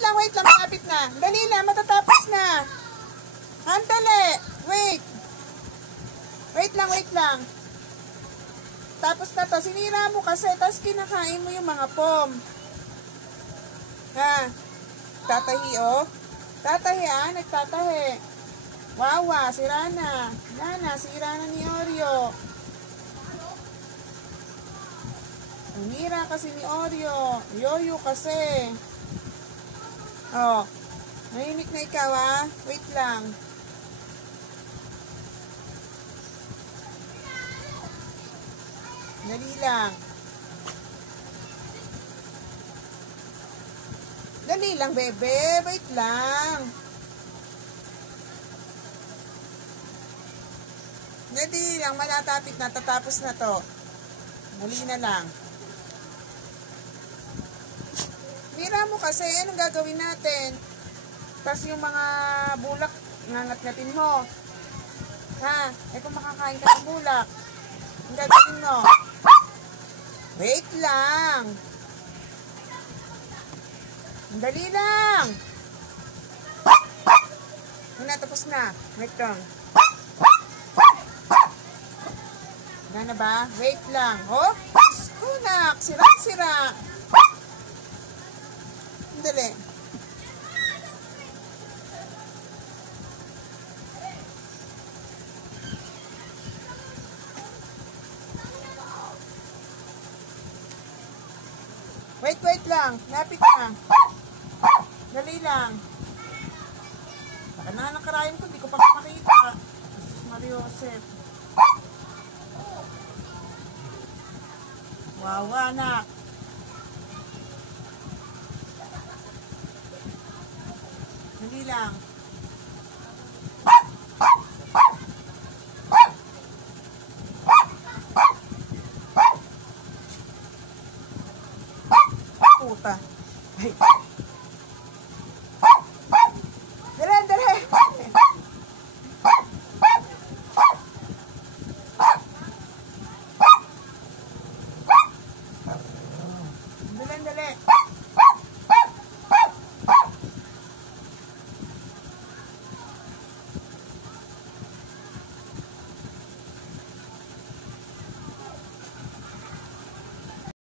wait lang. Malapit na. Dali na, matatapos na. Handali. Wait. Wait lang. Tapos na to. Sinira mo kasi, tapos kinakain mo yung mga pom. Ha? Tatahi, oh. Tatahi, nagtatahi. Wawa, sira na. Sira na ni Oreo. Sinira kasi ni Oreo. Yoyo kasi. Oh. Mahinig na ikaw, ha? Wait lang. Dali lang. Dali lang, bebe. Wait lang. Dali lang. Malatapit na. Tatapos na to. Muli na lang. Mira mo kasi. Anong gagawin natin? Tapos yung mga bulak, ngangat-ngatin mo. Ha? Kung makakain ka ng bulak, ang gagawin mo? Wait lang. Dali lang. Tapos na. Wait lang. Wala na ba? Wait lang. Oh, kunak. Sira. Dali. Wait lang. Lapit na. Dali lang. Baka na nakarayan ko. Hindi ko pa makita. Jesus Maria Joseph. Wawa, anak. Dali lang. Puta. Ay.